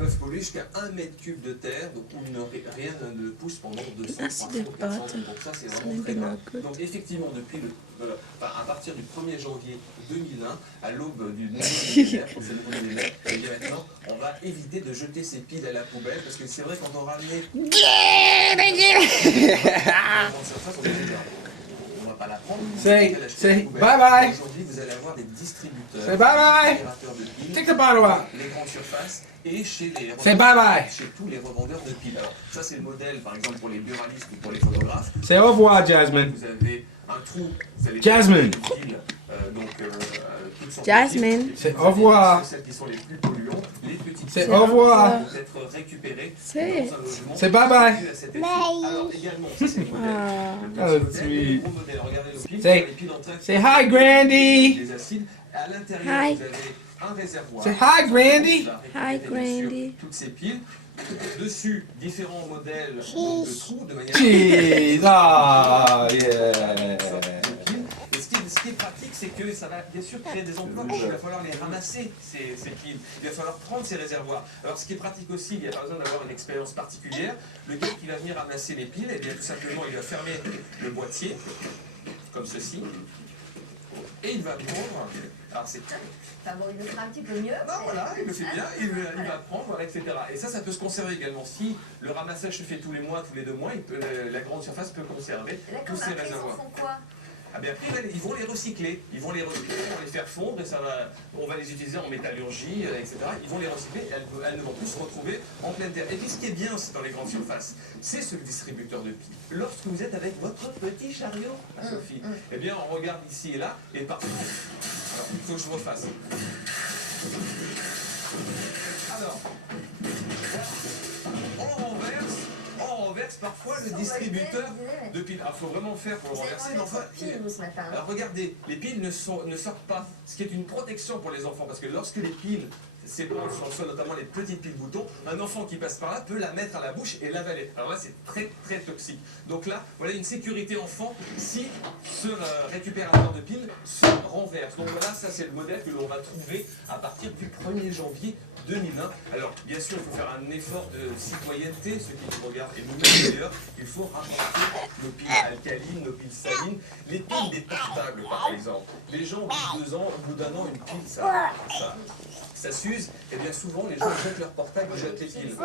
peuvent polluer jusqu'à 1 m3 de terre, donc où rien ne pousse pendant 200, Merci 300, de 400 battre. ans. Donc ça, c'est Ça vraiment n'est très bien grave. good. Donc effectivement, à partir du 1er janvier 2001, à l'aube du nouveau millénaire, pour ce nouveau millénaire, et bien maintenant, on va éviter de jeter ces piles à la poubelle, parce que c'est vrai quand on ramenait... On va pas la prendre. Say bye bye. Aujourd'hui, vous allez avoir des distributeurs, Say bye bye. opérateurs de piles, Take the bottle out. les grandes surfaces et chez les Say bye bye. chez tous les revendeurs de piles. Alors ça c'est le modèle par exemple pour les buralistes ou pour les photographes. Say au revoir, Jasmine. Vous avez un trou, vous allez Jasmine. toutes sortes Jasmine. de piles. C'est au revoir. Celles qui sont les plus polluantes, les petites C'est piles au revoir. vont être récupérées C'est- dans un logement. C'est bye bye. À cet effet. Alors également, ça c'est le modèle. Ah. Le petit Oh, modèle, sweet. le gros modèle, regardez le piles, Say- les piles en train de Say hi, Grandy. des acides. À l'intérieur, Hi. vous avez un réservoir. Say hi, Grandy. Qui va récupérer, Hi, bien Grandy. sûr, toutes ces piles. Dessus, différents modèles donc, de trous de manière Cheese. Ah, yeah. Et ce qui est pratique, c'est que ça va bien sûr créer des emplois. Il va falloir les ramasser, ces piles. Il va falloir prendre ces réservoirs. Alors, ce qui est pratique aussi, il n'y a pas besoin d'avoir une expérience particulière. Le gars qui va venir ramasser les piles, eh bien, tout simplement, il va fermer le boîtier, comme ceci. Et il va prendre. Alors, c'est. Bon, il le fera un petit peu mieux. Non, voilà, il le fait bien, il va prendre, voilà, etc. Et ça peut se conserver également. Si le ramassage se fait tous les mois, tous les 2 mois, la grande surface peut conserver tous ces Après, ils en réservoirs. font quoi? Ah bien après, ils vont les recycler, on va les faire fondre et on va les utiliser en métallurgie, etc. Ils vont les recycler et elles ne vont plus se retrouver en pleine terre. Et puis ce qui est bien aussi dans les grandes surfaces, c'est ce distributeur de piles. Lorsque vous êtes avec votre petit chariot, Sophie, eh bien on regarde ici et là, et partout. Alors, il faut que je refasse. Alors, on renverse parfois le distributeur de piles. Alors, il faut vraiment faire pour le renverser. Mais enfin, alors regardez, les piles ne sortent pas, ce qui est une protection pour les enfants, parce que lorsque les piles s'épandent sur le sol, notamment les petites piles boutons, un enfant qui passe par là peut la mettre à la bouche et l'avaler. Alors là, c'est très très toxique. Donc là, voilà une sécurité enfant si ce récupérateur de piles se renverse. Donc voilà, ça c'est le modèle que l'on va trouver à partir du 1er janvier 2001. Alors, bien sûr, il faut faire un effort de citoyenneté, ceux qui nous regardent, et nous d'ailleurs, il faut rapporter nos piles alcalines, nos piles salines, les piles déportables par exemple. Les gens, au bout de 2 ans, au bout d'un an, une pile, ça s'use, et bien souvent, les gens jettent leur portable, jettent les piles.